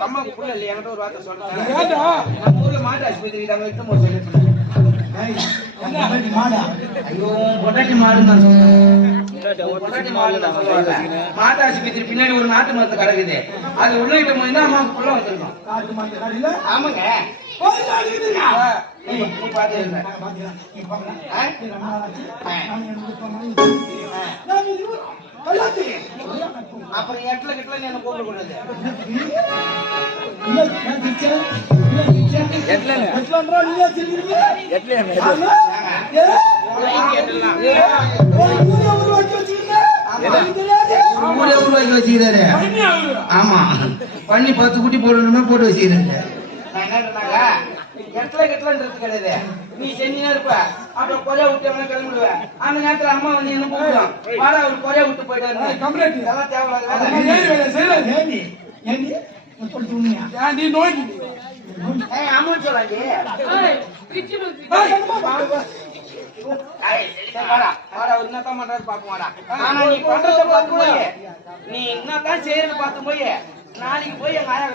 அம்மாவுக்கு புள்ள இல்லையா? என்கிட்ட ஒரு வார்த்தை சொல்றேன். ஏண்டா நம்ம ஊர்ல மாட்டு ஆஸ்பத்திரி தான் வைத்து போய் சொல்லிட்டு மாட்டு ஆஸ்பத்திரி பின்னாடி ஒரு நாட்டு மரத்து கிடக்குது அது உள்ள கிட்ட போய் தான் அம்மாவுக்கு புள்ள கடையில ஆமாங்க பாத்து வச்சிருக்கீங்க? எனக்கு தெரியாது. ஊரே உருவாக்கி வச்சுக்கிறாரு ஆமா பண்ணி பத்து குட்டி போடணும்னா போட்டு வச்சுக்கிறாரு என்ன எட்ல கெட்டலன்றது கிடையாது. நீ செஞ்சினா இருப்ப? அப்புறம் கொலைய விட்டு எவனா கிளம்பிடுவ. அந்த நேரத்துல அம்மா வந்து என்ன கூப்பிடுவான் வாடா அவர் கொலைய விட்டு போயிட்டாரு. கம்ப்ளைண்ட். இதெல்லாம் தேவையில்லாத? ஏய், அம்மா சொல்லாங்க நீ என்னத்தான் செய்யறது பார்த்து போய். நாளைக்கு போய் எங்க ஆயா.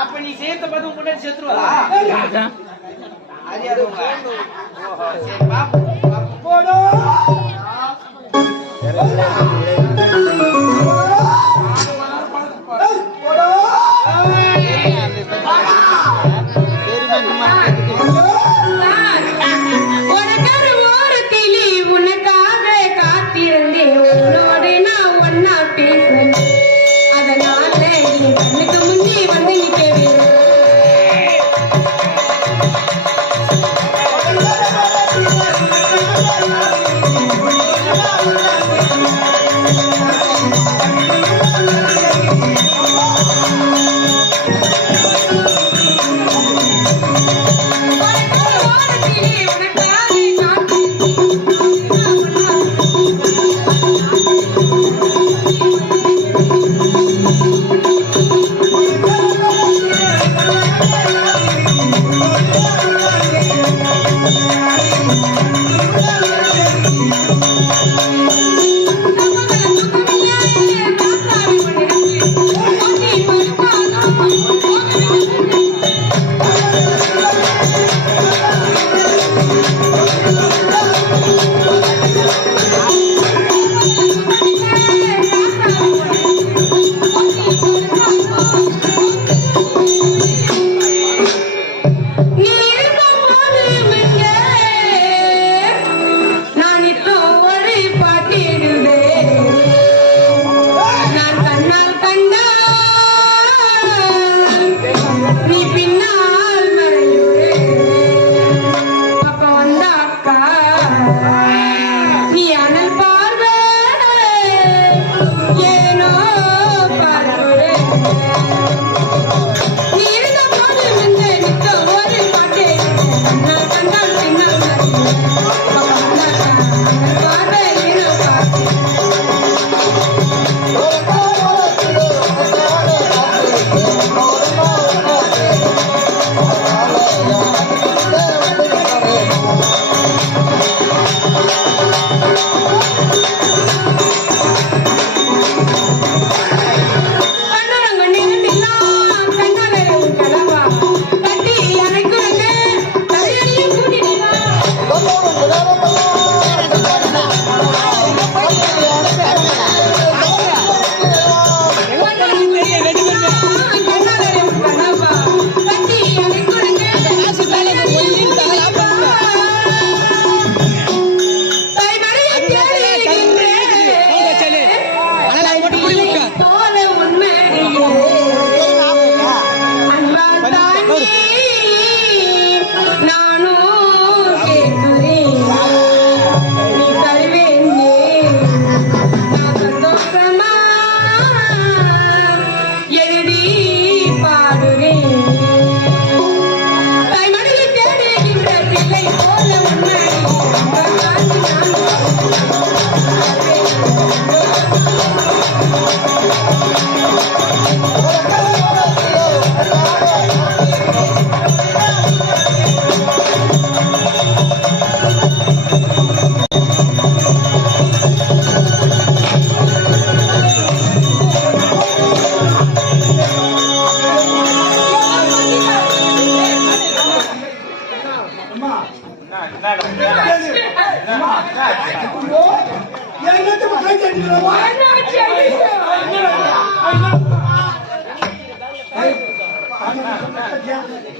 அப்ப நீ செய்யறத பார்த்து உங்க செத்துருவா ஓஹோ சரி பாப்போம். பாப்போம். Thank you.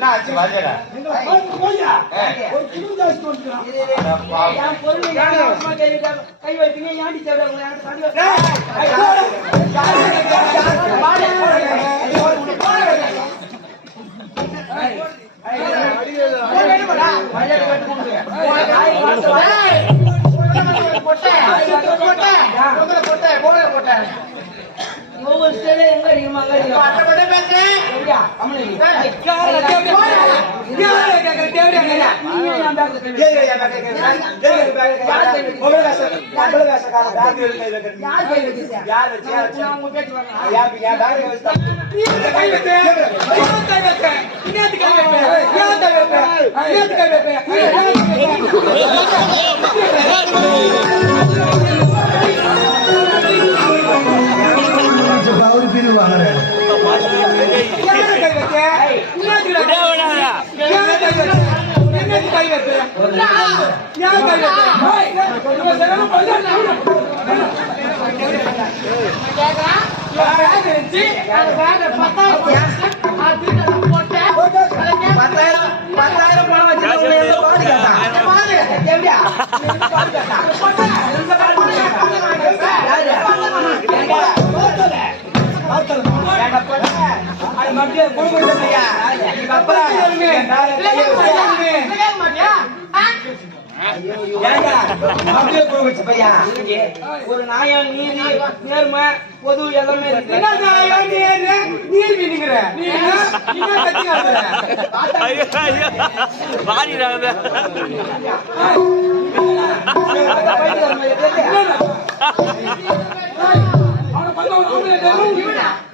கை வைக்க- கை வைப்பீங்க ஏன்டி தேவை எப்படியா? பிரிவாங்க பத்தாயிரம் பத்தாயிரம் பணம் வச்சு உங்களை எந்த பாடு? எப்படியா? பாடு கேட்டான். ஒரு நாயம் நீதி நேர்மை பொது எல்லாமே நீர் அந்த பைத்தியக்காரன்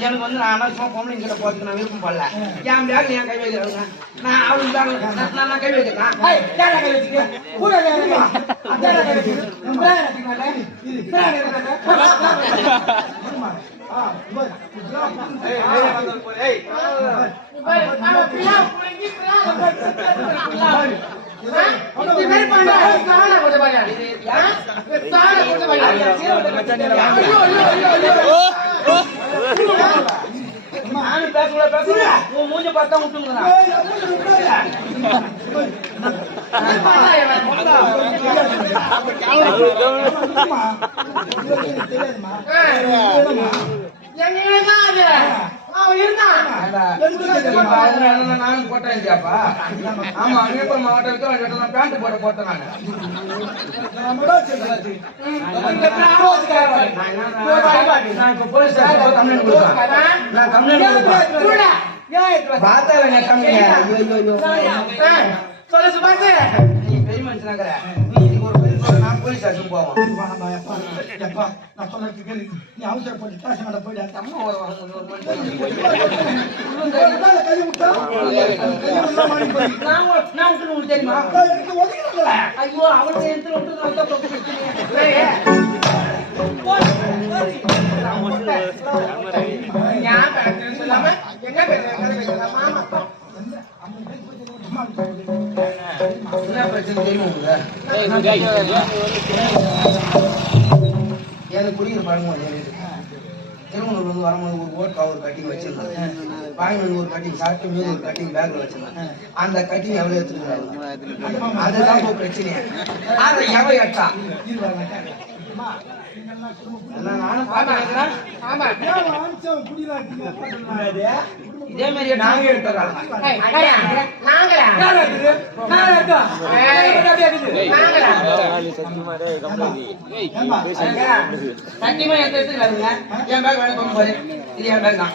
எனக்கு வந்து நான் அனாவசியமா பொம்பளை கிட்ட போறதுக்கு நான் விருப்பம் பண்ணல என் பேக்ல ஏன் கை வைக்கிறாங்க நான் அவளுக்கு பேக்ல நான் கை வைக்கிறேன்? கை வைக்கிறேன். வைக்கிறேன். நானும் பேசல பேசல உன் மூஞ்ச பார்த்தா விட்டுங்கிறான் நானும் போட்டேன் ஆமா விழுப்புரம் மாவட்டம் நான் பேண்ட் போட போட்டேன் நானு நான் இப்ப போலீஸ் கம்ப்ளைண்ட் நான் கம்ப்ளைண்ட் சொல்லு சுபாஷ் நீ பெரிய ஒரு பெரிய சொல்ல நான் போலீஸ் ஸ்டேஷன் போவோம் அம்மா ஒரு ஒரு ஒரு மனுஷன் நான் உ- நான் விட்டு உங்களுக்கு தெரியுமா ஐயோ அவளுக்கு எந்த விட்டு நான் தான் பக்கம் என்ன பிரச்சனை தெரியுமா உங்களுக்கு எனக்கு குடிக்கிற பழக்கம் திருமணூர் வந்து வரும்போது ஒரு ஓட் ஒரு கட்டிங் வச்சிருந்தேன் பாயனூர் ஒரு கட்டிங் சாப்பிட்டு மீது ஒரு கட்டிங் பேக்ல வச்சிருந்தேன் அந்த கட்டிங் எவ்வளவு எடுத்துருக்காங்க அதுதான் ஒரு பிரச்சனையா அதை எவ எட்டா நானும் இதே மாதிரி நாங்க எடுத்துறாங்க சத்தியமா எடுத்து? எடுத்துக்கிறாருங்க என் பேக் கொண்டு போறேன். இது என் பேக் தான்.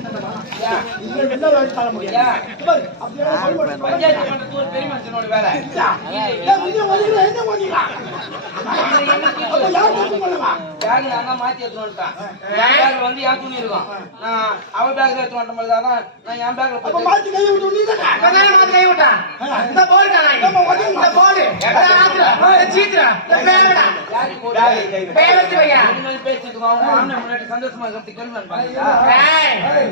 மாத்தி எடுத்துட்டான் வந்து என் துணி இருக்கும் நான் அவ பேக்ல எடுத்து வந்த மாதிரி தான் நான் என் பேக்ல மாத்தி விட்டான் இந்த போல் இந்த முன்னாடி சந்தோஷமா இருக்கிறதுக்கு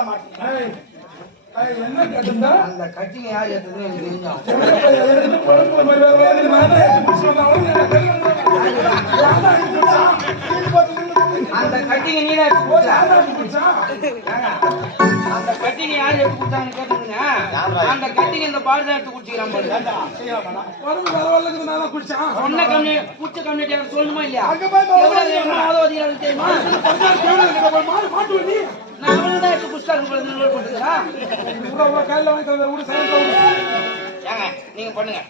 கட்டிங்களா மாட்டீங்க. என்ன கட்டுந்தா அந்த கட்டிங்க யார் எடுத்தது எனக்கு தெரிஞ்சோம் அந்த கட்டிங்க நீடா அந்த கட்டிங்க யார் எடுத்து கொடுத்தாங்கன்னு கேட்டுங்க அந்த கட்டிங்க இந்த பாடு தான் எடுத்து குடிச்சுக்கிறான் பாருங்க குடிச்சான். சொன்ன கம்பெனி குடிச்ச கம்பெனி யாரும் சொல்லணுமா இல்லையா? எவ்வளவு தெரியுமா? நான் அவனு தான் எடுத்து குடிச்சாரு கையில வாங்கி விட சைலண்ட் ஏங்க நீங்க பண்ணுங்க.